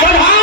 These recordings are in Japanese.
Sân hai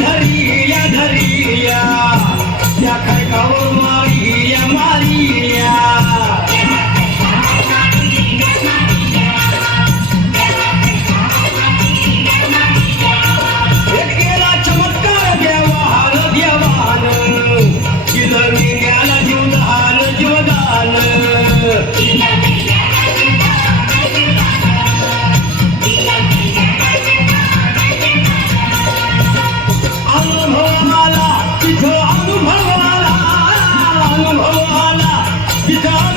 धरिया धरिया या काय मारिया मारिया. die.